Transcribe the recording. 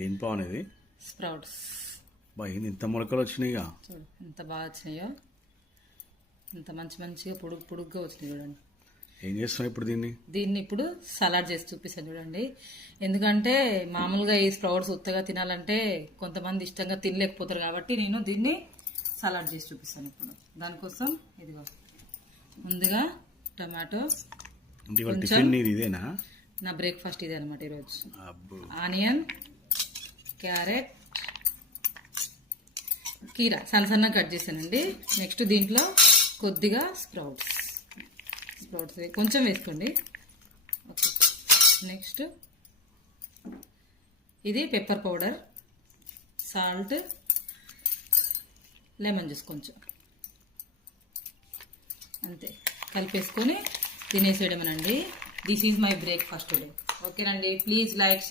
ఏం పావు ఇది? స్ప్రౌట్స్. ఏంది ఇంత మొలకలు వచ్చినాయిగా? చూడు ఎంత బాగా వచ్చినాయో, ఇంత మంచిగా పొడుగ్గా వచ్చినాయి చూడండి. ఏం చేస్తున్నావు ఇప్పుడు దీన్ని ఇప్పుడు సలాడ్ చేసి చూపిస్తాను చూడండి. ఎందుకంటే మామూలుగా ఈ స్ప్రౌట్స్ ఉత్తగా తినాలంటే కొంతమంది ఇష్టంగా తినలేకపోతారు కాబట్టి నేను దీన్ని సలాడ్ చేసి చూపిస్తాను ఇప్పుడు. దానికోసం ఇదిగో ముందుగా టమాటో, ఇదేనా నా బ్రేక్ఫాస్ట్ ఇదే అనమాట ఈరోజు. ఆనియన్, క్యారెట్, కీరా సన్నగా కట్ చేశానండి. నెక్స్ట్ దీంట్లో కొద్దిగా స్ప్రౌట్స్ కొంచెం వేసుకోండి. ఓకే, నెక్స్ట్ ఇది pepper powder, salt, lemon juice కొంచెం, అంతే కలిపేసుకొని తినేసేయడమేనండి. This is my breakfast today. ఓకేనండి, ప్లీజ్ లైక్